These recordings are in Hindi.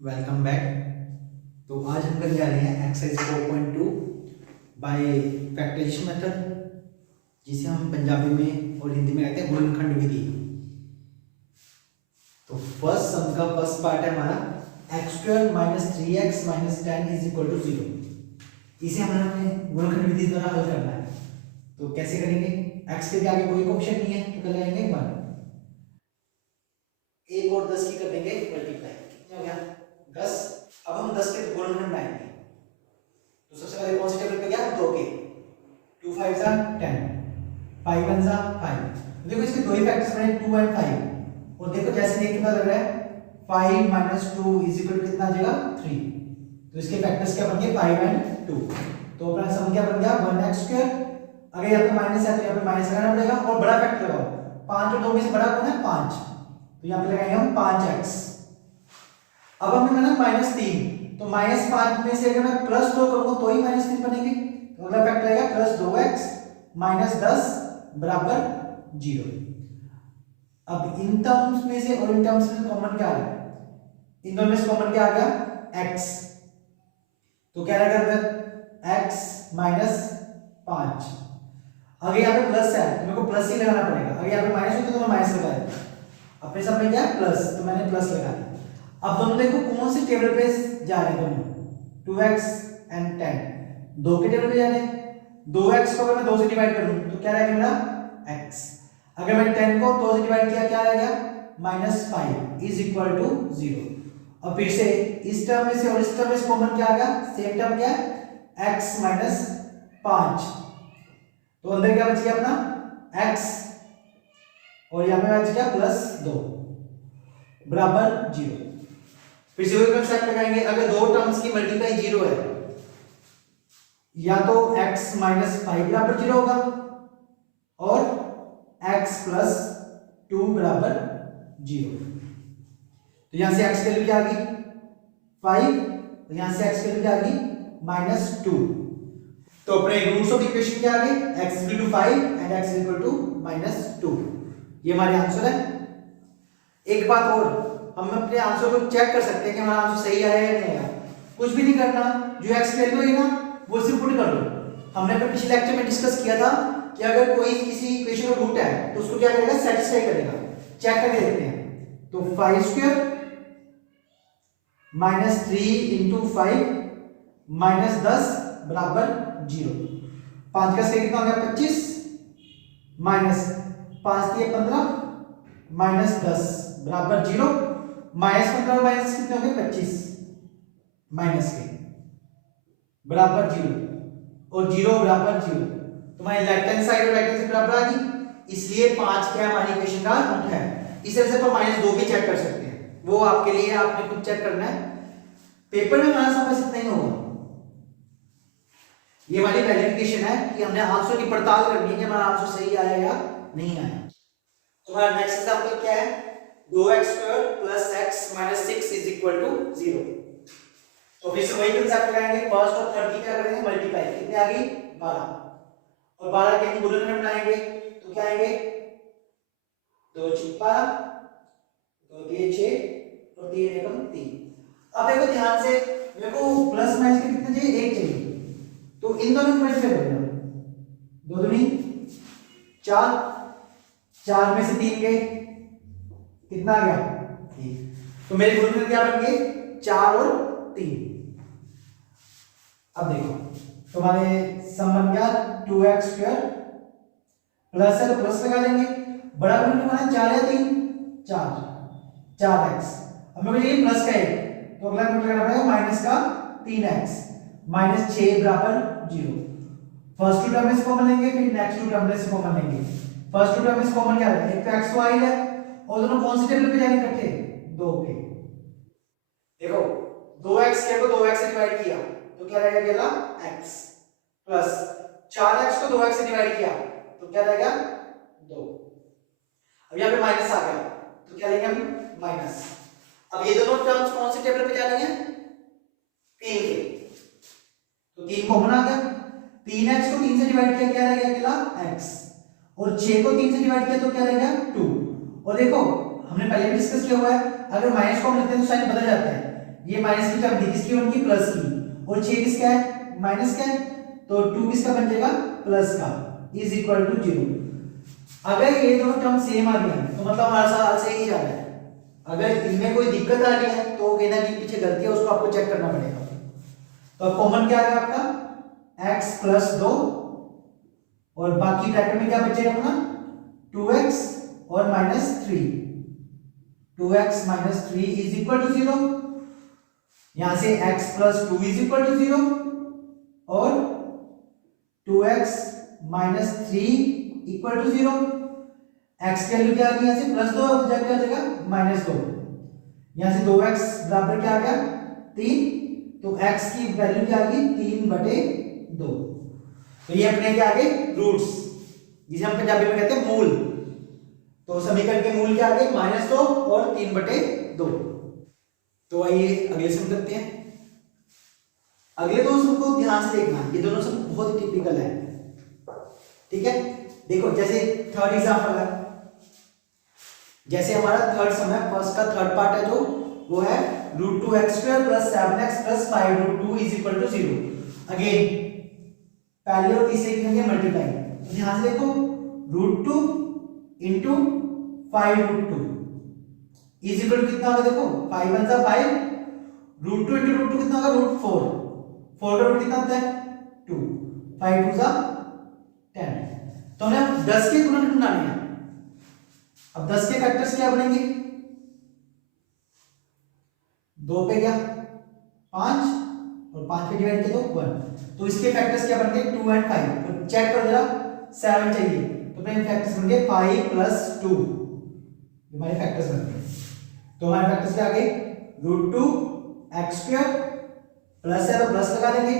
Welcome back. तो आज हम करने जा रहे हैं एक्सरसाइज 4.2 बाय फैक्टराइजेशन मेथड, जिसे हम पंजाबी में और हिंदी में कहते हैं गुणनखंड विधि। तो फर्स्ट सम का फर्स्ट पार्ट है हमारा x² - 3x - 10 = 0। इसे हमें गुणनखंड विधि द्वारा हल करना है। तो कैसे करेंगे? x के आगे कोई ऑप्शन नहीं है तो कर लेंगे 1। 1 और 10 की कर देंगे मल्टीप्लाई। कितने हो गया? 10। अब हम 10 के गुणनखंड बनाएंगे। तो सबसे पहले कौन से टेबल पे गया? 2 के। 2 5 सा 10, 5 1 सा 5। देखो इसके दो ही फैक्टर्स बने 2 और 5। और देखो जैसे देख के पता लग रहा है 5 - 2 = कितना आ जाएगा? 3। तो इसके फैक्टर्स क्या बन गए? 5 और 2। तो अपना सम क्या बन गया? 1x²। अगर यहाँ पे माइनस है तो यहाँ पे माइनस लगाना पड़ेगा और बड़ा फैक्टर लगाओ। 5 और 2 में से बड़ा कौन है? 5। तो यहाँ पे लगाएंगे हम 5x। अब हमें मिला -3। तो -5 में से अगर मैं +2 करूंगा तो ही -3 बनेंगे। तो अगला फैक्टर आएगा +2x - 10 = 0। अब इन टर्म्स में से और इन टर्म्स में कॉमन क्या आ रहा है? इन दोनों में से कॉमन क्या आ गया? x। तो क्या रहेगा फिर? x - 5। अगर यहाँ पे प्लस है तो मेरे को प्लस ही लगाना पड़ेगा। अगर यहाँ पे माइनस होता तो मैं माइनस लगा देता। अपने सब में क्या है? प्लस, तो मैंने प्लस लगा दिया। अब दोनों देखो कौन से टेबल पे जा रहे हैं दोनों? 2x and 10 दो के टेबल पे जा रहे हैं। 2x को अगर मैं 2 से डिवाइड करूं तो क्या रहेगा मेरा? x। अगर मैं 10 को 2 से डिवाइड किया क्या रहेगा? -5 = 0। अब फिर से इस टर्म में से और इस टर्म में से कॉमन क्या आ गया? सेम टर्म क्या है? x - 5। तो अंदर क्या बच गया अपना? x और यहां पे बच गया +2 बराबर 0। फिर से वही कंसेप्ट लगाएंगे। अगर दो टर्म्स की मल्टीप्लाई 0 है, या तो x - 5 बराबर 0 होगा और x + 2 बराबर 0। तो यहां से x की वैल्यू क्या आ गई? 5। तो यहां से x की वैल्यू क्या आ गई? -2। तो अपने रूट्स ऑफ इक्वेशन क्या आ गए? x = 5 and x = -2। ये हमारे आंसर है। एक बात और, हम अपने आंसर को चेक कर सकते हैं कि हमारा आंसर सही आया या नहीं आया। कुछ भी नहीं करना, जो x की वैल्यू है ना वो सिर्फ पुट कर दो। हमने अपने पिछले लेक्चर में डिस्कस किया था कि अगर कोई किसी इक्वेशन का रूट है तो उसको क्या करेगा? सेटिस्फाई करेगा। चेक करके देखते हैं। तो 5² - 3 × 5 - 10 बराबर 0। 5 का स्क्वायर कितना हो गया? 25 माइनस 5 × 15 -10 बराबर 0। -15 माइनस कितने हो गए? 25 माइनस के बराबर 0 और 0 बराबर 0। तो हमारी लेफ्ट हैंड साइड और राइट हैंड साइड बराबर आ गई, इसलिए 5 क्या हमारी इक्वेशन का रूट है। इस तरह से हम -2 भी चेक कर सकते हैं। वो आपके लिए आपने खुद चेक करना है। पेपर में हमारा समझ इतना ही होगा। ये हमारी वेरिफिकेशन है कि हमने आंसर की पड़ताल करनी है कि हमारा आंसर सही आया या नहीं आया। तो हमारा नेक्स्ट एग्जांपल क्या है? 2x² + x - 6 = 0। तो फिर से वही कंसेप्ट लगाएंगे। फर्स्ट और थर्ड की क्या करेंगे? मल्टीप्लाई। कितने आ गई? 12। और 12 के हम गुणनखंड बनाएंगे तो क्या आएंगे? 2 × 12, 2 × 3 = 6 और 3 × 1 = 3। अब देखो ध्यान से, मेरे को प्लस माइनस के कितने चाहिए? 1 चाहिए। तो इन दोनों को मल्टीप्लाई कर देना। 2 दूनी 4, 4 में से 3 गए, कितना आ गया? 1। तो मेरे गुणनखंड क्या बन गए? 4 और 3। अब देखो तुम्हारे सम बन गया 2x² प्लस है तो प्लस लगा लेंगे। बड़ा गुणनखंड बना 4 या 3? 4x। अब मेरे को चाहिए प्लस का 1, तो अगला गुणनखंड लगाना पड़ेगा माइनस का 3x -6 बराबर 0। फर्स्ट टू टर्म में से कॉमन लेंगे, फिर नेक्स्ट टू टर्म में से कॉमन लेंगे। फर्स्ट टू टर्म में से कॉमन क्या है? एक तो x तो आ ही है और दोनों कौन से टेबल पे जाएंगे इकट्ठे? 2 के। देखो 2x को 2x से डिवाइड किया तो क्या रहेगा? अकेला x प्लस 4x को 2x से डिवाइड किया तो क्या रहेगा? 2। अब यहाँ पे माइनस आ गया तो क्या लेंगे हम? माइनस। अब ये दोनों टर्म्स कौन से टेबल पे जा रही हैं? 3 के। तो 3 कॉमन आ गया। 3x को 3 से डिवाइड किया क्या रहेगा? अकेला x। और 6 को 3 से डिवाइड किया तो क्या रहेगा? 2। और देखो हमने पहले भी डिस्कस किया हुआ है, अगर माइनस कॉमन लेते हैं तो साइन बदल जाते हैं। ये माइनस की टर्म थी, किसकी बनेगी प्लस की, और 6 किसका है माइनस का है, तो 2 किसका बन जाएगा प्लस का, इज इक्वल टू 0। अगर ये दोनों टर्म सेम आ गया तो मतलब हमारा सवाल सही जा रहा है। अगर इनमें कोई दिक्कत आ रही है तो कहना कि पीछे गलती है, उसको आपको चेक करना पड़ेगा। तो अब कॉमन क्या आएगा आपका x प्लस 2, और बाकी ब्रैकेट में क्या बचेगा अपना 2x और minus 3, 2x minus 3 is equal to 0। यहां से x plus 2 is equal to 0 और 2x minus 3 equal to 0। x की वैल्यू क्या आ गई, यहां से प्लस 2 जाके क्या हो जाएगा माइनस 2, यहां से 2x बराबर क्या आ गया 3, तो x की वैल्यू क्या आ गई 3/2। तो ये अपने क्या आ गए रूट्स, जिसे हम पंजाबी में कहते हैं मूल। तो समीकरण के मूल क्या आ गए -2 और 3/2। तो आइए अगले सम करते हैं। अगले दो सम को ध्यान से देखना, ये दोनों सम बहुत ही टिपिकल है, ठीक है। देखो जैसे थर्ड एग्जांपल है, जैसे हमारा थर्ड सम है, फर्स्ट का थर्ड पार्ट है जो वो है √2x² + 7x + 5√2 is equal to 0। Again पहले और तीसरे की करेंगे मल्टीप्लाई, तो ध्यान से देखो √2 इंटू 5√2 इज इक्वल टू कितना होगा, देखो 5 1 सा 5, √2 इंटू √2 कितना होगा √4, 4 का रूट कितना होता है 2, 5 2 सा 10। तो हमें 10 के गुणन ढूंढने हैं। अब 10 के फैक्टर्स क्या बनेंगे, 2 पे क्या 5 और 5 पे डिवाइड किया तो 1, तो इसके फैक्टर्स क्या बन गए 2 और 5। तो चेक करो जरा 7 चाहिए, तो अपने फैक्टर्स बन गए 5 + 2, ये हमारे फैक्टर्स बन गए। तो हमारे फैक्टर्स क्या आ गए √2x² प्लस है तो प्लस लगा देंगे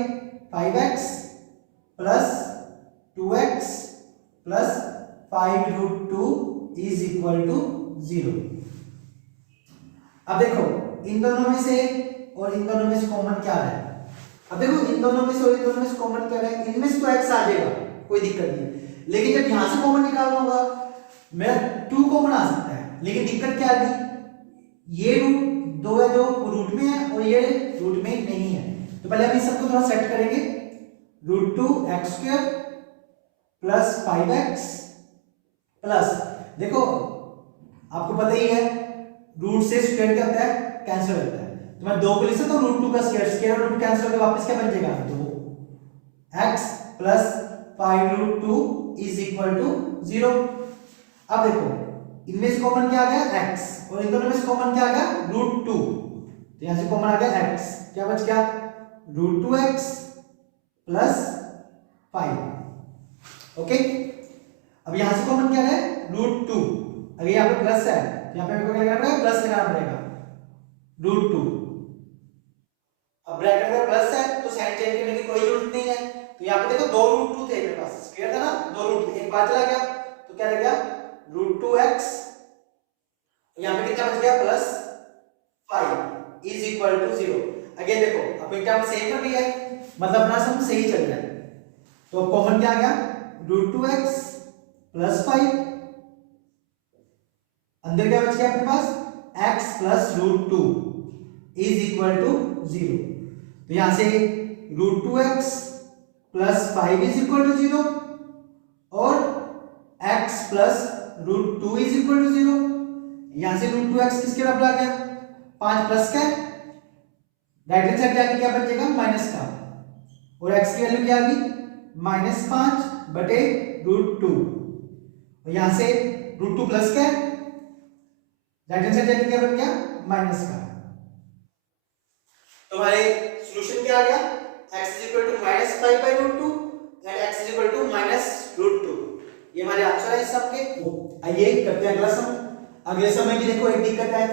5x plus 2x plus 5√2 is equal to 0। अब देखो इन दोनों में से और इन दोनों में से कॉमन क्या है। अब देखो इन दोनों में से और इन दोनों में से कॉमन क्या है, इनमें से तो x आ जाएगा कोई दिक्कत नहीं, लेकिन जब यहां से कॉमन निकालना होगा मेरा 2 कॉमन आ सकता है, लेकिन दिक्कत क्या आ गई ये रूट 2 है जो रूट में है और ये रूट में नहीं है। तो पहले हम इस सबको थोड़ा सेट करेंगे, √2x² प्लस 5x प्लस, देखो आपको पता ही है रूट से स्क्वायर क्या होता है कैंसिल होता है, तो मैं 2 को लिख सकता हूं √2 का स्क्वायर रूट कैंसिल होकर वापस क्या बन जाएगा 2x plus 5√2 is equal to 0। अब देखो इनमें से कॉमन क्या आ गया x और इन दोनों में से कॉमन क्या आ गया √2, तो यहां से कॉमन आ गया x, क्या बच गया √2x प्लस 5। ओके, अब यहां से कॉमन क्या है √2, अगर यहां पे प्लस है तो यहां पे क्या लगाना पड़ेगा प्लस लगाना पड़ेगा √2। अब ब्रैकेट में प्लस है तो साइन चेंज करने की कोई जरूरत नहीं है, तो यहां पे देखो 2 √2 थे मेरे पास, क्लियर था ना 2 √2, एक बार चला गया तो क्या रह गया √2x, यहां पे कितना बच गया plus 5 is equal to 0। Again देखो अब टर्म सेम कर दिया है, मतलब अपना सम सही चल रहा है। तो कॉमन क्या आ गया √2x प्लस 5, अंदर क्या बच गया अपने पास x plus √2 is equal to 0। तो यहां से √2x plus 5 is equal to 0 और x plus √2 is equal to 0। यहां से √2x किसके बराबर आ गया 5 प्लस का, राइट हैंड साइड जाके क्या बचेगा माइनस का, और x की वैल्यू क्या आ गई -5/√2, और यहां से √2 प्लस का, राइट हैंड साइड जाके क्या बन गया माइनस का। तो हमारे सॉल्यूशन क्या आ गया x -5/√2 एंड x -√2, ये हमारे आंसर है इस सब के। आइए करते हैं अगला सम। अगले सम में भी देखो एक दिक्कत है,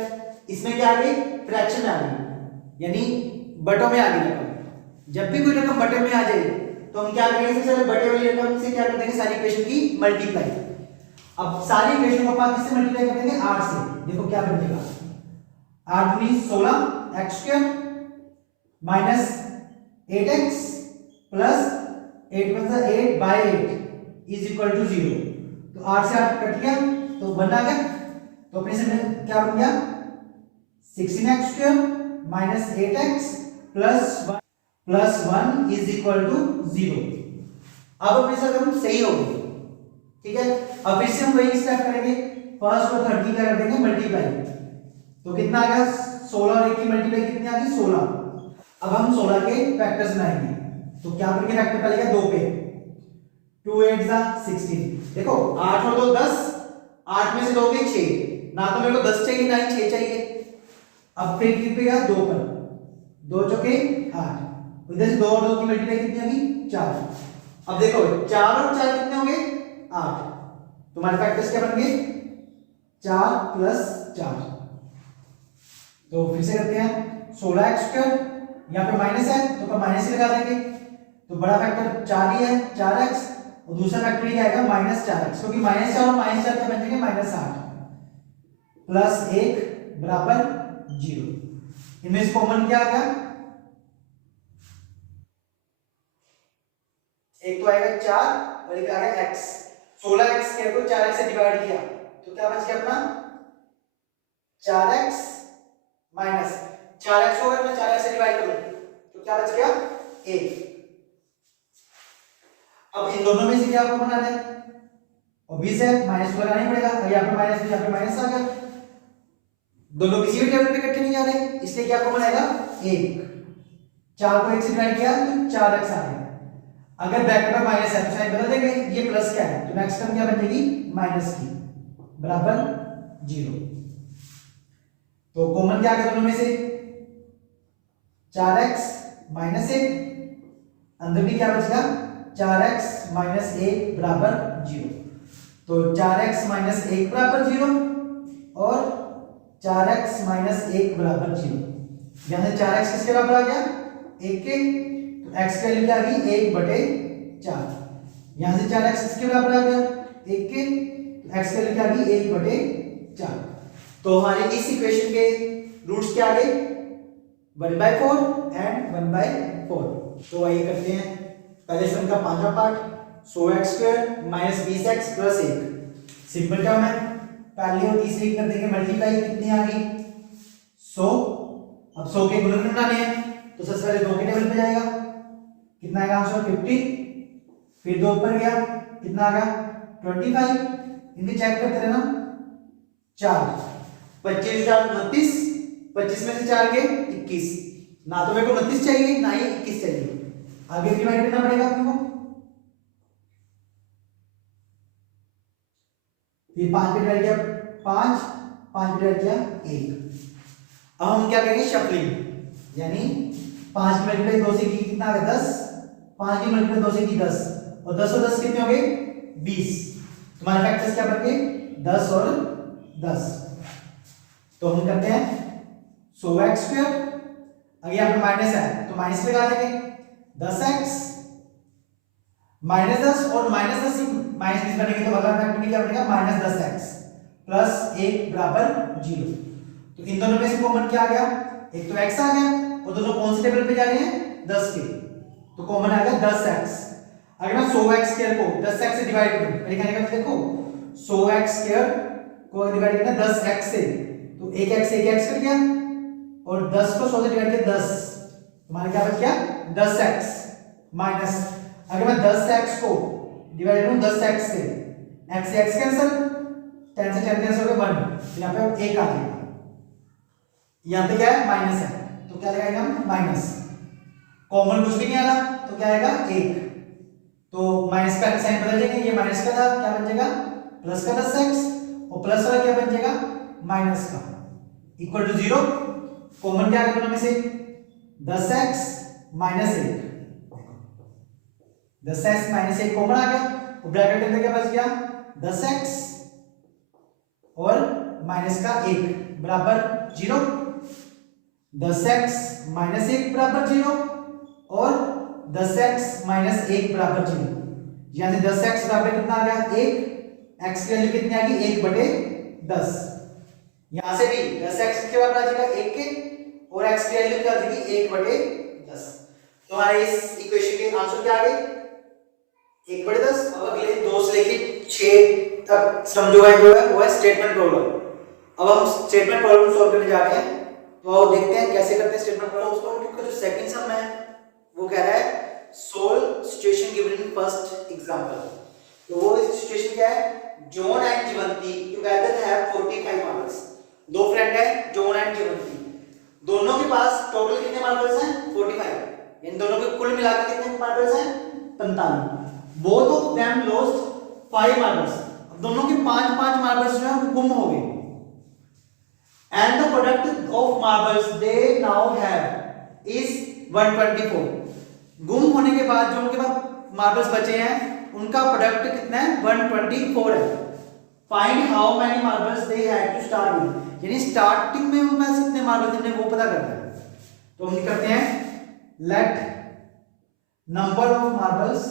इसमें क्या आ गई फ्रैक्शन में आ गई, यानी बटों में आ गई रकम। जब भी कोई रकम बटे में आ जाए तो हम क्या करेंगे, सबसे पहले बटे वाली रकम से क्या कर देंगे सारी इक्वेशन की मल्टीप्लाई। अब सारी इक्वेशन को आप किससे मल्टीप्लाई कर देंगे 8 से, देखो क्या बन जाएगा 8 × 16 x² minus 8x plus 8 × 8/8 is equal to 0। तो 8 से 8 कट गया तो 1 आ गया, तो अपने से क्या बन गया 16x² minus 8x plus 1 is equal to 0। अब अपने से अगर सही हो गई, ठीक है। अब फिर से हम वही स्टेप करेंगे, फर्स्ट और थर्ड की क्या कर देंगे मल्टीप्लाई। तो कितना आ गया 16 और 1 की मल्टीप्लाई कितनी आ गई 16। अब हम 16 के फैक्टर्स बनाएंगे। तो क्या करेंगे फैक्टर पहले क्या 2 पे 2 8 जा 16। देखो 8 और 2 10, 8 में से 2 गए 6, ना तो मेरे को 10 चाहिए ना ही 6 चाहिए। अब फिर कितने गया 2 पर 2 चौके 8, इधर से 2 और 2 की मल्टीप्लाई कितनी आ गई 4। अब देखो 4 और 4 कितने हो गए 8। तुम्हारे फैक्टर्स क्या बन गए 4 प्लस 4। तो फिर से करते हैं 16x², यहाँ पे माइनस है तो माइनस ही लगा देंगे। तो बड़ा फैक्टर 4 ही है 4x, और दूसरा फैक्टर ये आएगा -4x, क्योंकि -4 और -4 क्या बन जाएंगे -8 प्लस 1 बराबर 0। इनमें से कॉमन क्या आ गया, एक तो आएगा 4 और एक आएगा x। 16x² को 4x से डिवाइड किया तो क्या बच गया अपना 4x माइनस 4x को अगर मैं 4x से डिवाइड करूं तो क्या बच गया 1। अब इन दोनों में से क्या कॉमन आ रहा है, ऑब्वियस है माइनस लगाना ही पड़ेगा, और यहाँ पे माइनस यहाँ पे माइनस आ गया। दोनों किसी भी टेबल पे इकट्ठे नहीं जा रहे, इसलिए क्या कॉमन आएगा 1। 4 को 1 से डिवाइड किया तो 4x आ गया। अगर ब्रैकेट में माइनस है तो साइन बदल देंगे, ये प्लस क्या है तो नेक्स्ट टर्म क्या बन जाएगी माइनस की बराबर 0। तो कॉमन क्या आ गया दोनों में से 4x माइनस 1, अंदर भी क्या बचेगा 4x माइनस 1 बराबर 0। तो 4x माइनस 1 बराबर 0 और 4x माइनस 1 बराबर 0। यहां से 4x किसके बराबर आ गया 1 के, तो x की वैल्यू क्या आ गई 1/4। यहां से 4x किसके बराबर आ गया 1 के, तो x की वैल्यू क्या आ गई 1/4। तो हमारे इस इक्वेशन के रूट्स क्या आ गए 1/4 एंड 1/4। तो आइए करते हैं पहले सम का 5वां part 100x² minus 20x plus 1। Simple term है, पहली और तीसरी कर देंगे मल्टीप्लाई, कितनी आ गई 100। अब 100 के गुणनखंड बनाने हैं तो सबसे पहले 2 के टेबल पे जाएगा, कितना आएगा आंसर 50। फिर 2 ऊपर गया कितना आ गया 25। इनके चेक करते रहना 4 25 4 29, 25 में से 4 गए 21, ना तो मेरे को 29 चाहिए ना ही 21 चाहिए, आगे डिवाइड करना पड़ेगा अपने को। फिर 5 पे डिवाइड किया 5 5 पे डिवाइड किया 1। अब हम क्या करेंगे शफलिंग, यानी 5 की मल्टीप्लाई 2 से की कितना आ गया 10, 5 की मल्टीप्लाई 2 से की 10, और 10 और 10 कितने हो गए 20। तुम्हारे फैक्टर्स क्या बन गए 10 और 10। तो हम करते हैं 100x², अगर यहाँ पे माइनस है तो माइनस लगा देंगे 10x -10 और -10 -20 बनेंगे तो अगला फैक्टर क्या बनेगा -10x प्लस 1 बराबर 0। तो इन दोनों में से कॉमन क्या आ गया, एक तो x आ गया और दोनों कौन से टेबल पे जा रहे हैं 10 के, तो कॉमन आ गया 10x। अगर मैं 100x² को 10x से डिवाइड करूं, मेरे कहने का मतलब देखो 100x² को डिवाइड करना 10x से, तो 1x 1x कट गया और 10 को 100 से डिवाइड किया 10, तुम्हारा क्या बच गया 10x माइनस, अगर मैं 10x को डिवाइड करूं 10x से, x से x कैंसिल, 10 से 10 कैंसिल हो गया 1, यहां पे 1 आ जाएगा, यहां पे क्या है माइनस है तो क्या लगाएंगे हम माइनस, कॉमन कुछ भी नहीं आ रहा तो क्या आएगा 1, तो माइनस का साइन बदल जाएगा, ये माइनस का था क्या बन जाएगा प्लस का 10x और प्लस वाला क्या बन जाएगा माइनस का इक्वल टू 0। कॉमन क्या आ गया दोनों में से 10x minus 1, 10x minus 1 common आ गया और ब्रैकेट के अंदर क्या बच गया 10x और माइनस का 1 बराबर 0। 10x माइनस 1 बराबर 0 और 10x माइनस 1 बराबर 0। यहां से 10x बराबर कितना आ गया 1, x की वैल्यू कितनी आ गई 1/10। यहां से भी 10x के बराबर आ जाएगा 1 के और x की वैल्यू क्या आ जाएगी 1/10। तो हमारे इस इक्वेशन के आंसर क्या आ गए 1/10। अब अगले 2 से लेके 6 तक सम जो है वो है स्टेटमेंट प्रॉब्लम। अब हम स्टेटमेंट प्रॉब्लम सॉल्व करने जा रहे हैं, तो आओ देखते हैं कैसे करते हैं फर्स्ट एग्जांपल। तो वो सिचुएशन क्या है, John and Jeevanti together have 45 marbles. दो फ्रेंड है जॉन एंड जीवंती, दोनों के पास टोटल कितने मार्बल्स हैं 45, इन दोनों के कुल मिलाकर कितने मार्बल्स हैं 45। Both of them lost 5 marbles, दोनों के 5-5 मार्बल्स जो है वो गुम हो गए। And the product of marbles they now have is 124। गुम होने के बाद जो उनके पास मार्बल्स बचे हैं उनका प्रोडक्ट कितना है 124 है। Find how many marbles they had to start with, यानी स्टार्टिंग में उनके पास कितने मार्बल्स थे वो पता करना है। तो हम करते हैं let number of marbles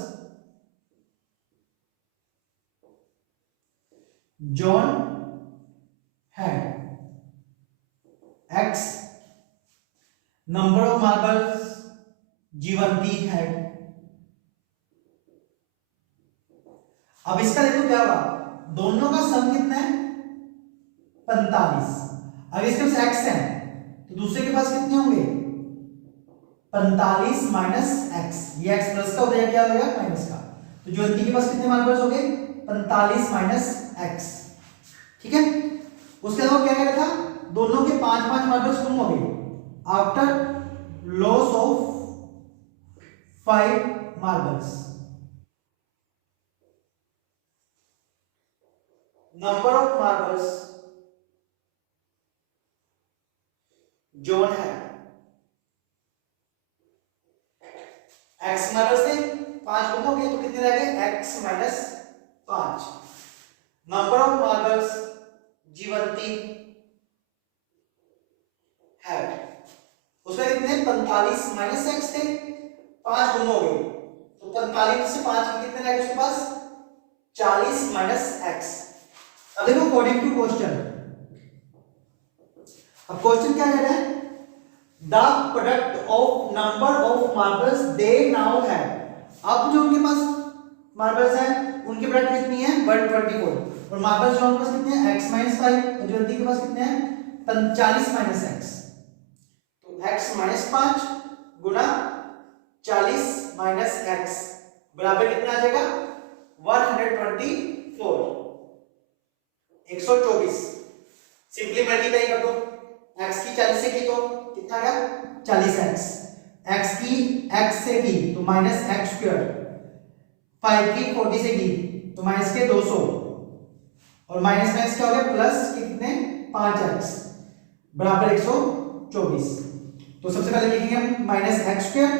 John had x, number of marbles Jeevanti had. अब इसका देखो क्या हुआ, दोनों का सम कितना है 45। अगर इसके पास x है तो दूसरे के पास कितने होंगे 45 माइनस x, ये x प्लस का हो जाएगा, क्या हो जाएगा माइनस का। तो ज्योति के पास कितने मार्बल्स हो गए 45 माइनस x, ठीक है। उसके बाद क्या करा था, दोनों के 5-5 मार्बल्स गुम हो गए after loss of 5 marbles. Number of marbles John है, x मार्बल्स थे 5 गुम हो गए तो कितने रह गए x minus 5। Number of marbles Jeevanti had, उसमें कितने 45 माइनस x थे, 5 गुम हो गए तो 45 से 5 कितने रह गए उसके पास 40 माइनस x। अब देखो अकॉर्डिंग टू क्वेश्चन, अब क्वेश्चन क्या कह रहा है, the product of number of marbles they now have. अब जो उनके पास मार्बल्स हैं उनकी प्रोडक्ट कितनी है 124, और मार्बल्स जो उनके पास कितने हैं x माइनस 5, और ज्योति के पास कितने हैं 40 माइनस x। तो x माइनस 5 गुना 40 माइनस x बराबर कितना आ जाएगा 124, 124। सिंपली मल्टीप्लाई कर दो, x की 40 से की तो कितना आ गया 40x, x की x से की तो माइनस x स्क्वायर, 5 की 40 से की तो माइनस के 200, और माइनस माइनस क्या हो गया प्लस कितने 5x बराबर 124। तो सबसे पहले लिखेंगे minus x square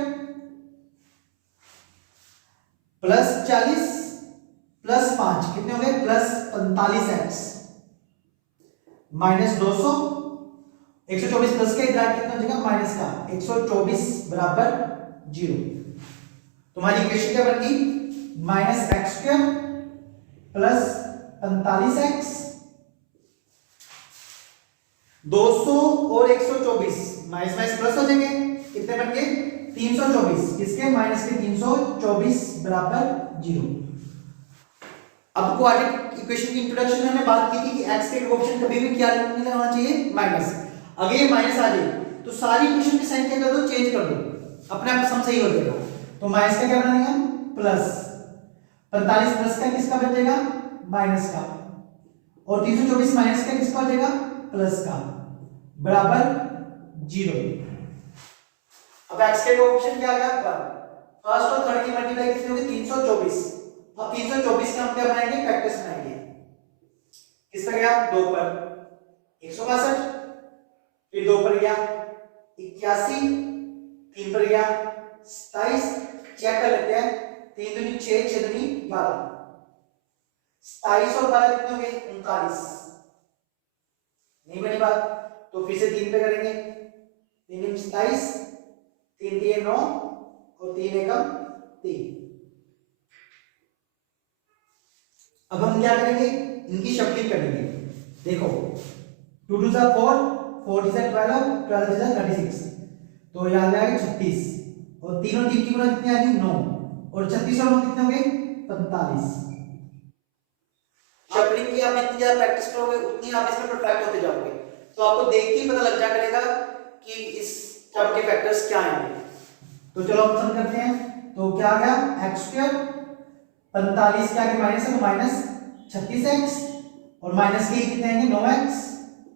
plus 40 plus 5 कितने हो गए प्लस 45x माइनस 200, 124 प्लस का इधर कितना हो जाएगा माइनस का 124 बराबर 0। तुम्हारी इक्वेशन क्या बन गई minus x square plus 45x, 200 और 124 माइनस माइनस प्लस हो जाएंगे, कितने बन गए 324, किसके माइनस के 324 बराबर 0। अब क्वाड्रेटिक इक्वेशन की इंट्रोडक्शन में हमने बात की थी कि x के कोएफिशिएंट कभी भी क्या नहीं होना चाहिए माइनस। अगर ये माइनस आ जाए तो सारी इक्वेशन की साइन क्या कर दो चेंज कर दो, अपने आप सम सही हो जाएगा। तो माइनस का क्या बनेगा प्लस 45 प्लस का किसका बचेगा माइनस का, और 324 माइनस का किसका हो जाएगा प्लस का बराबर 0। अब x के कोएफिशिएंट क्या आ गया 1, फर्स्ट और थर्ड की मल्टीप्लाई कितनी होगी 324। अब 324 का हम क्या बनाएंगे फैक्टर्स बनाएंगे, किस पर गया 2 पर 162, फिर 2 पर गया 81, 3 पर गया 27, चेक कर लेते हैं 3 दूनी 6, 6 दूनी 12, 27 और 12 कितने हो गए 39, नहीं बनी बात तो फिर से 3 पे करेंगे, 3 दूनी 27, 3 3 9 और 3 एकम 3। अब हम क्या करेंगे इनकी शफलिंग करेंगे, देखो 2 2 4 4 4 12 12 36, तो यहाँ आ जाएगा 36, और 3 और 3 की गुणा कितनी आ गई 9, और 36 और 9 कितने हो गए 45। शफलिंग की आप जितनी ज्यादा प्रैक्टिस करोगे उतनी आप इसमें परफेक्ट होते जाओगे, तो आपको देख के ही पता लग जा करेगा कि इस टर्म के फैक्टर्स क्या आएंगे। तो चलो हम सम करते हैं, तो क्या आ गया x स्क्वायर 45 के आगे माइनस है तो माइनस 36x और माइनस के कितने आएंगे 9x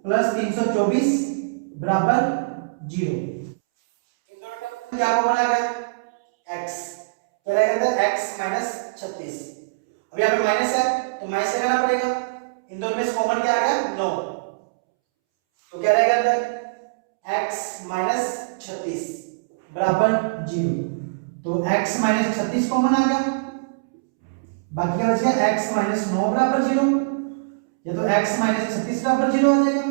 प्लस 324 बराबर 0। इन दोनों टर्म क्या कॉमन आ गया x, क्या रहेगा x माइनस 36। अब यहाँ पे माइनस है तो माइनस लगाना पड़ेगा, इन दोनों में कॉमन क्या आ गया 9, तो क्या रहेगा अंदर x माइनस 36 बराबर 0। तो x माइनस 36 कॉमन आ गया, बाकी क्या बच गया x माइनस 9 बराबर 0, या तो x माइनस 36 बराबर 0 आ जाएगा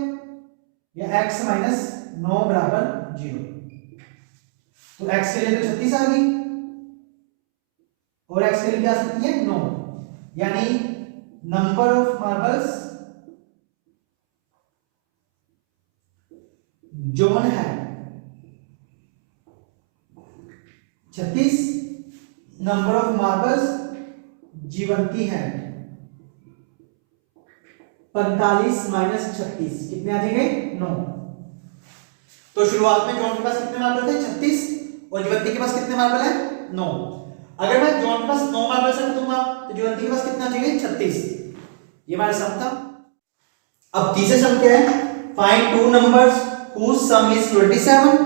या x माइनस 9 बराबर 0। तो x के लिए तो 36 आ गई और x के लिए क्या आ सकती है 9, यानी नंबर ऑफ मार्बल्स जोन है 36, नंबर ऑफ मार्बल्स जीवंती है 45 माइनस 36 कितने आ जाएंगे 9। तो शुरुआत में जॉन के पास कितने मार्बल थे 36 और जीवंती के पास कितने मार्बल है 9। अगर मैं जॉन के पास 9 मार्बल से दूंगा तो जीवंती के पास कितना आ जाएंगे 36। ये हमारा सम था। अब तीसरे सम क्या है, find two numbers whose sum is 27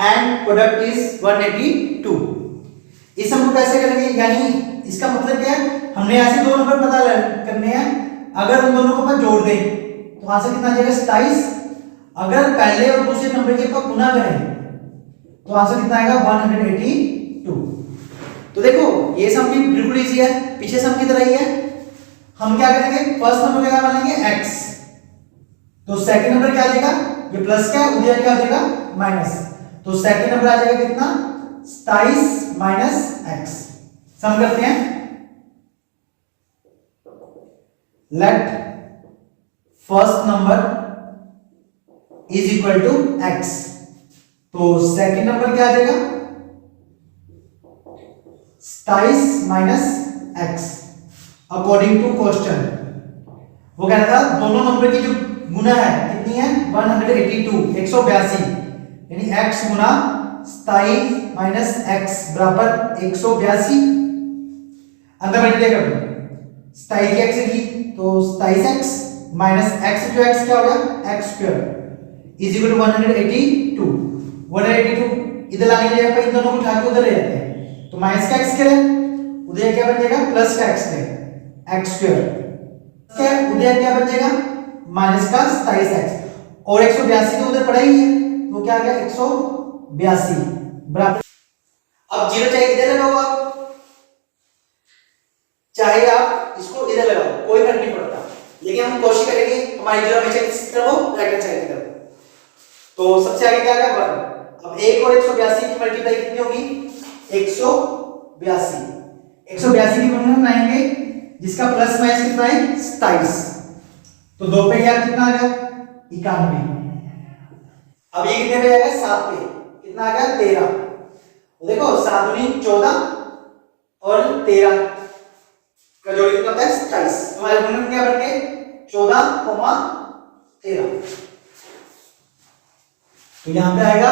and product is 182। इस सम को कैसे करेंगे, यानी इसका मतलब क्या है, हमने ऐसे दो नंबर पता करने हैं, अगर उन दोनों को अपन जोड़ दें तो वहां से कितना आ जाएगा 27, अगर पहले और दूसरे नंबर के अपन गुना करें तो वहां से कितना आएगा 182। तो देखो ये सम भी बिल्कुल इजी है, पीछे सम की तरह ही है। हम क्या करेंगे, फर्स्ट नंबर क्या मानेंगे x, तो सेकंड नंबर क्या आ जाएगा, ये प्लस क्या है उधर क्या आ जाएगा माइनस, तो सेकंड नंबर आ जाएगा कितना 27 माइनस x। सम करते हैं, let first number is equal to x, तो सेकंड नंबर क्या आ जाएगा 27 minus x according to question. वो कह रहा था दोनों नंबर की जो गुना है कितनी है 182 182, यानी x गुना 27 माइनस x बराबर 182। अंदर मल्टीप्लाई कर दो, 27 की x की तो 27x माइनस x जो x क्या हो गया x square is equal to 182। 182 इधर लाने के लिए अपन इन दोनों को उठा के उधर ले जाते हैं, तो माइनस का x करें उधर क्या बन जाएगा प्लस का x करें x स्क्वायर, क्या उधर क्या बन जाएगा माइनस का 27x और 182 तो उधर पड़ा ही है, तो क्या आ गया 182 बराबर। अब जीरो चाहे इधर लगाओ आप, चाहे आप इसको इधर लगाओ, कोई फर्क नहीं पड़ता, लेकिन हम कोशिश करेंगे हमारी जीरो हमेशा किस तरफ हो राइट हैंड साइड की तरफ। तो सबसे आगे क्या आएगा 1। अब 1 और 182 की मल्टीप्लाई कितनी होगी 182। 182 की गुणन बनाएंगे जिसका प्लस माइनस कितना है 27, तो 2 पे क्या कितना आ गया 91। अब ये कितने पे आएगा 7 पे कितना आ गया 13। तो देखो 7 दूनी 14 और 13 का जोड़ी कितना होता है 27, तो हमारे गुणन क्या बन गए 14, 13। तो यहां पे आएगा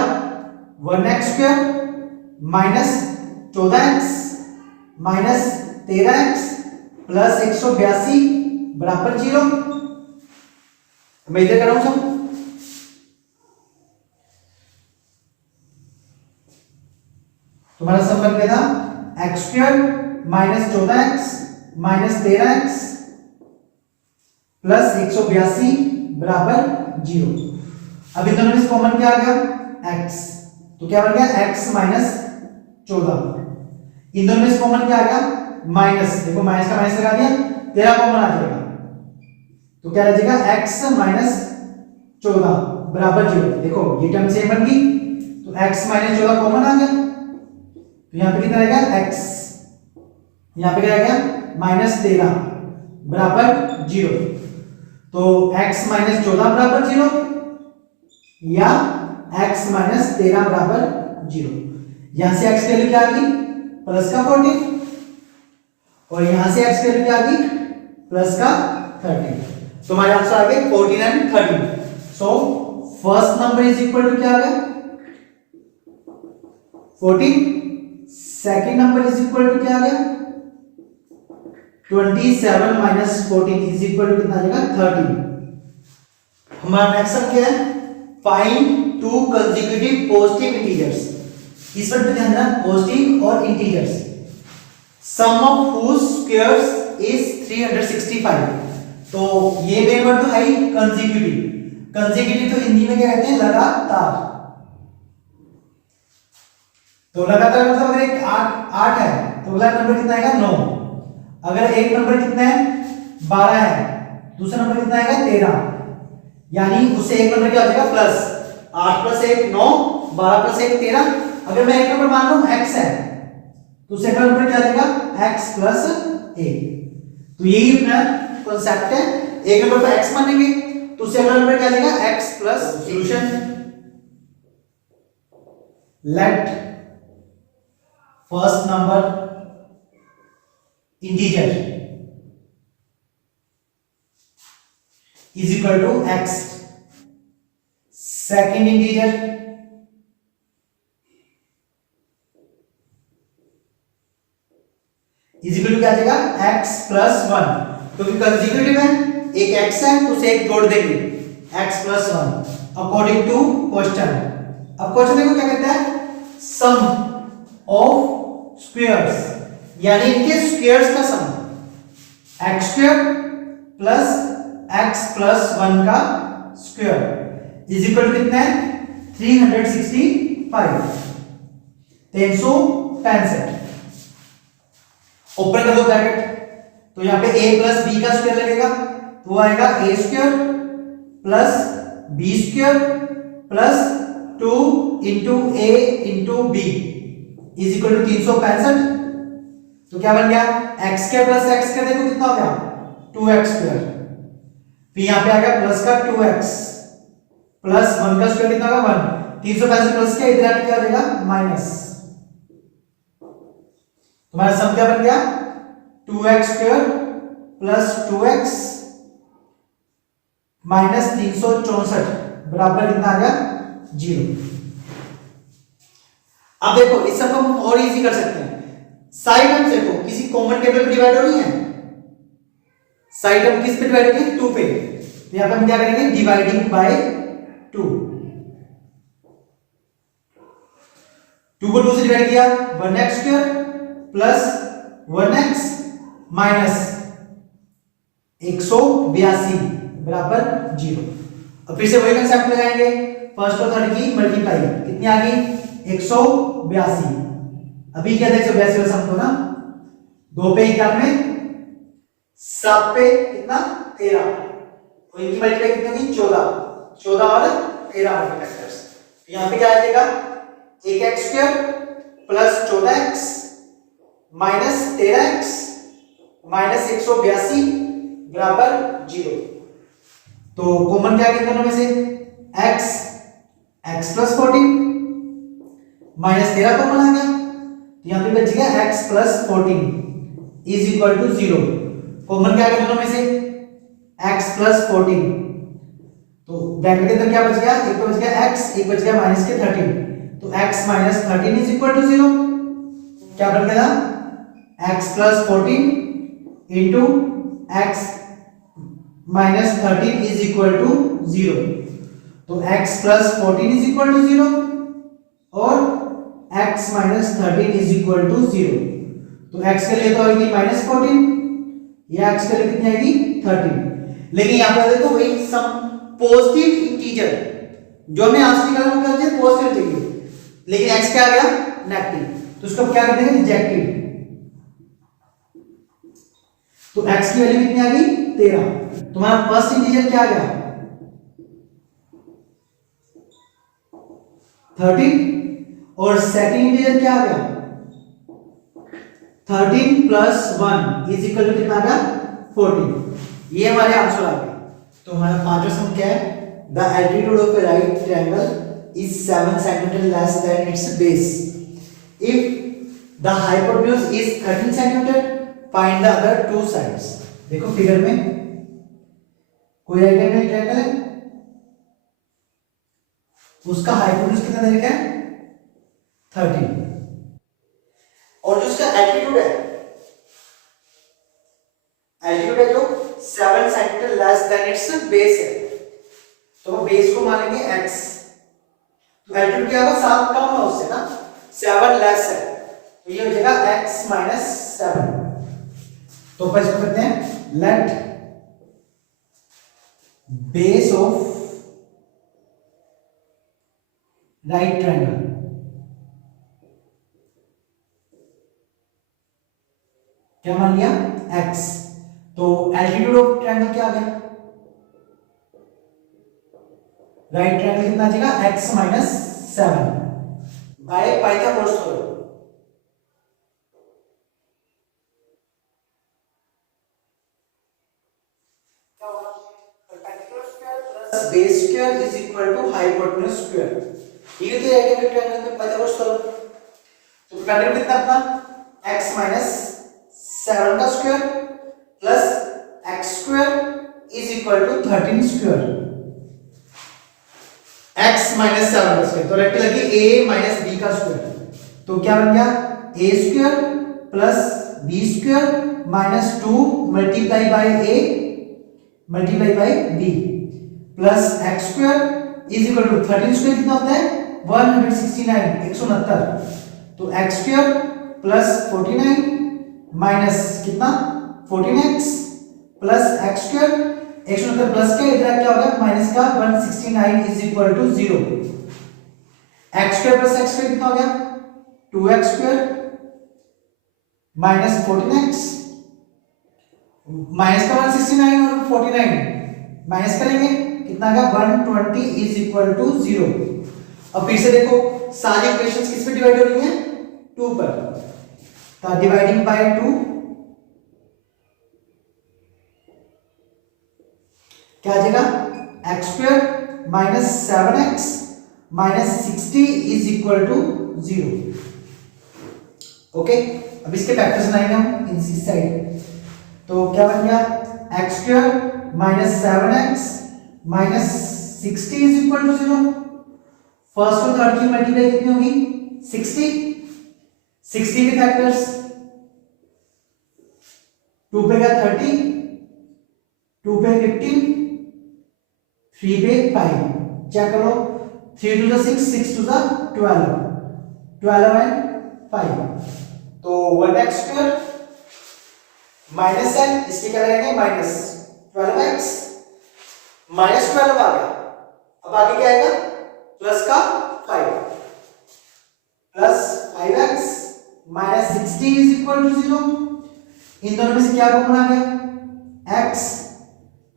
1x square minus 14x minus 13x plus 182 बराबर 0। मैं इधर कर रहा हूं सब, तुम्हारा सम बन गया था x square minus 14x minus 13x plus 182 बराबर 0। अब इन दोनों में कॉमन क्या आ गया x, तो क्या बन गया x माइनस 14। इन दोनों में कॉमन क्या आ गया माइनस, देखो माइनस का माइनस लगा दिया 13 कॉमन आ जाएगा, तो क्या रह जाएगा x माइनस 14 बराबर 0। देखो ये टर्म सेम बन गई, तो x माइनस 14 कॉमन आ गया, तो यहां पे कितना रहेगा x, यहां पे क्या रहेगा माइनस 13 बराबर 0। तो x माइनस 14 बराबर 0 या x माइनस 13 बराबर 0। यहां से x की वैल्यू क्या आ गई प्लस का 14 और यहां से x की वैल्यू क्या आ गई प्लस का 13, तो हमारे आंसर आ गए 14 and 13। So first number is equal to क्या आ गया 14, second number is equal to क्या आ गया 27 माइनस 14 इज इक्वल टू कितना आ जाएगा 13। हमारा नेक्स्ट सम क्या है, find two consecutive positive integers. इस पर ध्यान देना, पॉजिटिव और integers, sum of whose squares is 365। तो ये मेन वर्ड तो है ही कंसेक्यूटिव। कंसेक्यूटिव तो हिंदी में क्या कहते हैं, लगातार। तो लगातार मतलब अगर एक 8 है तो अगला नंबर कितना आएगा 9। अगर एक नंबर कितना है 12 है, दूसरा नंबर कितना आएगा 13, यानी उससे एक नंबर क्या हो जाएगा प्लस। 8 plus 1 9, 12 plus 1 13। अगर मैं एक नंबर मान लूं x है तो सेकंड नंबर क्या आ जाएगा x प्लस 1। तो यही अपना कांसेप्ट है, एक नंबर पर x मानेंगे तो सेकंड नंबर क्या आ जाएगा x plus. Solution, late first number integer is equal to x, second integer is equal to क्या आ जाएगा x plus 1, क्योंकि कंसेक्यूटिव है, एक x है तो उसे एक जोड़ देंगे x plus 1 according to question. अब क्वेश्चन देखो क्या कहता है, सम ऑफ स्क्वायर्स, यानी इनके स्क्वायर्स का सम x square plus x plus 1 का स्क्वायर इज इक्वल टू कितना है 365, 365। ऊपर कर दो ब्रैकेट, तो यहां पे a प्लस b का स्क्वायर लगेगा तो वो आएगा a square plus b square plus 2 into a into b is equal to 365। तो क्या बन गया x square plus x square, देखो कितना हो गया 2x स्क्वायर, फिर यहां पे आ गया प्लस का 2x प्लस 1 का स्क्वायर कितना होगा 1। 365 प्लस क्या, इधर आके क्या हो जाएगा माइनस। तुम्हारा सम क्या बन गया 2x square plus 2x minus 364 बराबर कितना आ गया 0। अब देखो इस सब को हम और इजी कर सकते हैं। साइड टर्म देखो किसी कॉमन टेबल पे डिवाइड हो रही है, साइड टर्म किस पे डिवाइड होगी 2 पे, तो यहां पे हम क्या करेंगे डिवाइडिंग बाय 2। 2 को 2 से डिवाइड किया 1x square plus 1x minus 182 बराबर 0। अब फिर से वही कंसेप्ट लगाएंगे, फर्स्ट और थर्ड की मल्टीप्लाई कितनी आ गई 182। अभी क्या देख 182 का सम को ना 2 पे 91, 7 पे कितना 13, तो इनकी मल्टीप्लाई कितनी होगी 14 और 13 मल्टीप्लायर्स। यहां पे क्या आ जाएगा 1x square plus 14x minus 13x minus 182 बराबर 0। तो कॉमन क्या है दोनों में से x प्लस 14 माइनस 13 कॉमन आ गया, तो यहां पे बच गया x plus 14 is equal to 0। Common क्या है दोनों में से x प्लस 14, तो ब्रैकेट के अंदर क्या बच गया, एक तो बच गया x, एक बच गया माइनस के 13, तो x minus 13 is equal to 0। क्या बन गया x plus 14 into x minus 13 is equal to 0। तो x plus 14 is equal to 0 और x minus 13 is equal to 0। तो x के लिए तो आएगी माइनस 14, या x के लिए कितनी आएगी 13। लेकिन यहां पर देखो वही सम पॉजिटिव इंटीजर जो हमने आज निकाला वो क्या चाहिए पॉजिटिव चाहिए, लेकिन x क्या आ गया नेगेटिव, तो इसको क्या कर देंगे रिजेक्टेड। तो x की वैल्यू कितनी आ गई 13। तुम्हारा फर्स्ट इंटीजर क्या आ गया 13 और सेकंड इंटीजर क्या आ गया 13 प्लस 1 इज इक्वल टू कितना आ गया 14। ये हमारे आंसर आ गए। तो हमारा पांचवा सम क्या है, the altitude of A right triangle is 7 centimetre less than it's base if the hypotenuse is 13 centimetre, find the other two sides. देखो फिगर में कोई राइट एंगल ट्रायंगल है, उसका हाइपोटेन्यूज कितना दे रखा है 13 और जो उसका एल्टीट्यूड है एल्टीट्यूड है जो 7 centimetre less than it's base है, तो वो बेस को मानेंगे x। तो एल्टीट्यूड क्या होगा, 7 कम है उससे ना, 7 लेस है, तो ये हो जाएगा x माइनस 7। तो अपन इसको कहते हैं let base of right triangle, क्या मान लिया x। तो एल्टीट्यूड ऑफ ट्रायंगल क्या आ गया, राइट ट्रायंगल कितना आ जाएगा, x minus 7 by Pythagoras theorem. Base square is equal to hypotenuse square, ये तो आइडिया ट्रायंगल में पाइथागोरस थ्योरम। तो ट्रायंगल कितना अपना x माइनस 7 का square plus x square is equal to 13 square, x minus 7 का स्क्वायर, तो रट्टी लगी a माइनस b का स्क्वायर, तो क्या बन गया a square plus b square minus 2 multiply by a multiply by b plus x square is equal to 13 square कितना होता है 169 169, तो x स्क्वायर प्लस 49 माइनस कितना 14x plus x square 169 plus के इधर क्या होगा माइनस का 169 is equal to 0, x square plus x square कितना हो गया 2x square minus 14x minus का 169 और 49 माइनस करेंगे कितना आएगा 120 इज इक्वल टू 0। अब फिर से देखो सारी इक्वेशंस किस पे डिवाइड हो रही हैं 2 पर, तो डिवाइडिंग बाय 2 क्या आ जाएगा x square minus 7x minus 60 is equal to 0। Okay, अब इसके फैक्टर्स बनाएंगे हम इस साइड, तो क्या बन गया x square minus 7x minus 60 is equal to 0। First और थर्ड की मल्टीप्लाई कितनी होगी 60 के फैक्टर्स 2 पे गया 30, 2 पे 15, 3 पे 5, चेक करो 3 to the 6, 6 to the 12, 12 and 5, तो 1x स्क्वायर माइनस है, इसके क्या रहेंगे माइनस 12x माइनस 12 आ गया, अब आगे क्या आएगा प्लस का 5 plus 5x minus 60 is equal to 0। इन दोनों में से क्या कॉमन आ गया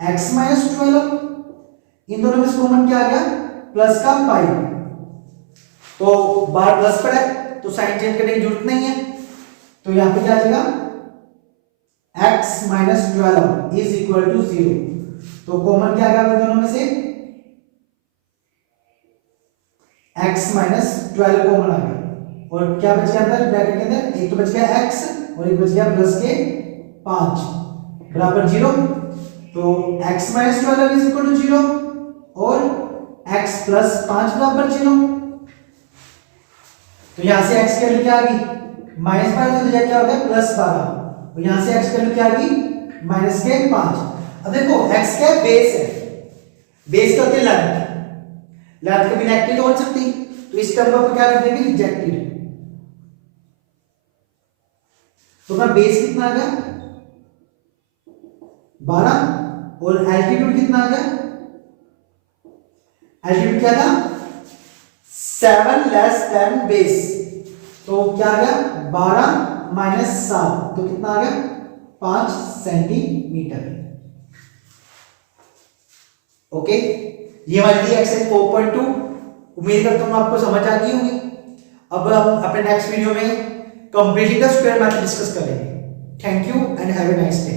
x माइनस 12, इन दोनों में से कॉमन क्या आ गया प्लस का 5, तो बाहर प्लस पड़ा है तो साइन चेंज करने की जरूरत नहीं है, तो यहां पे क्या आ जाएगा x minus 12 is equal to 0, तो कॉमन क्या आ गया इन दोनों में से x माइनस 12 कॉमन आ गया, और क्या बच गया अंदर ब्रैकेट के अंदर, एक तो बच गया x और एक बच गया प्लस के 5 बराबर 0, तो x minus 12 is equal to 0 और x प्लस 5 बराबर 0। तो यहां से x की वैल्यू क्या आ गई माइनस 12, तो क्या होता है प्लस 12, और यहां से x की वैल्यू क्या आ गई माइनस के 5। अब देखो x क्या बेस है, बेस का होता है लेंथ, लेंथ कभी नेगेटिव तो हो सकती, तो इस टर्म को क्या कर देंगे रिजेक्टेड, तो का बेस कितना आ गया 12 और एल्टीट्यूड कितना आ गया, एल्टीट्यूड क्या था 7 लेस देन बेस, तो क्या आ गया 12 माइनस 7, तो कितना आ गया 5 सेंटीमीटर। ओके, ये हमारी एक्सरसाइज 4.2, उम्मीद करता हूं आपको समझ आ गई होगी। अब हम अपने नेक्स्ट वीडियो में completing the square method discuss करेंगे। Thank you and have a nice day.